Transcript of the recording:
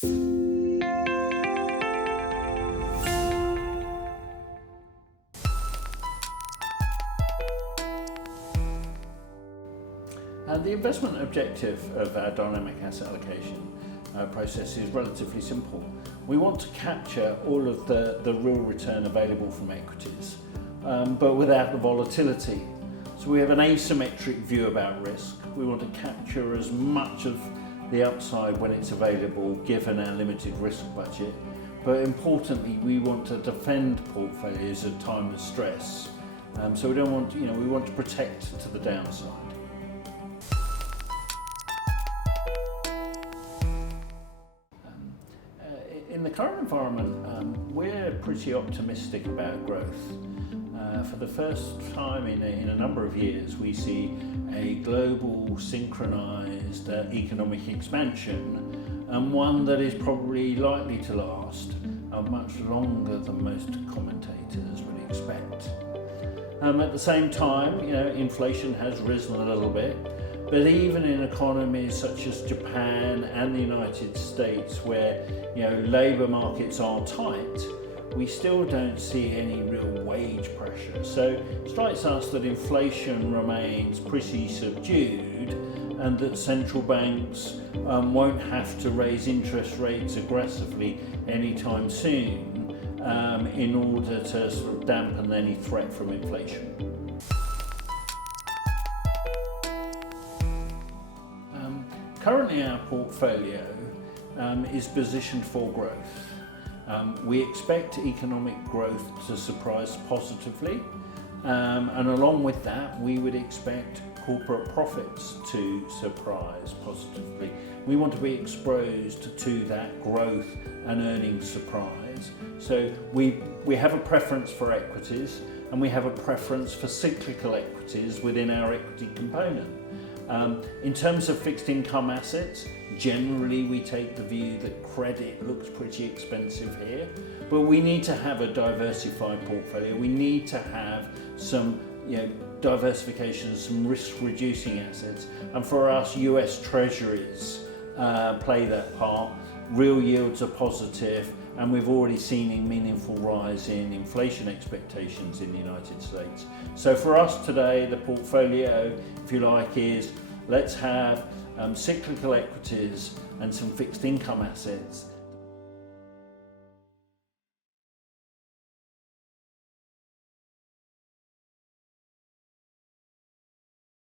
The investment objective of our dynamic asset allocation process is relatively simple. We want to capture all of the real return available from equities, but without the volatility. So we have an asymmetric view about risk. We want to capture as much of the upside when it's available, given our limited risk budget. But importantly, we want to defend portfolios at time of stress. So we don't want, we want to protect to the downside. In the current environment, we're pretty optimistic about growth. For the first time in a number of years, we see a global synchronized economic expansion, and one that is probably likely to last much longer than most commentators would expect. At the same time, inflation has risen a little bit, but even in economies such as Japan and the United States, where labour markets are tight, we still don't see any real wage pressure. So it strikes us that inflation remains pretty subdued, and that central banks won't have to raise interest rates aggressively anytime soon in order to sort of dampen any threat from inflation. Currently our portfolio is positioned for growth. We expect economic growth to surprise positively, and along with that we would expect corporate profits to surprise positively. We want to be exposed to that growth and earnings surprise. So we have a preference for equities, and we have a preference for cyclical equities within our equity component. In terms of fixed income assets, generally we take the view that credit looks pretty expensive here, but we need to have a diversified portfolio. We need to have some diversification, some risk reducing assets, and for us US Treasuries play that part. Real yields are positive, and we've already seen a meaningful rise in inflation expectations in the United States. So for us today, the portfolio, if you like, is let's have cyclical equities and some fixed income assets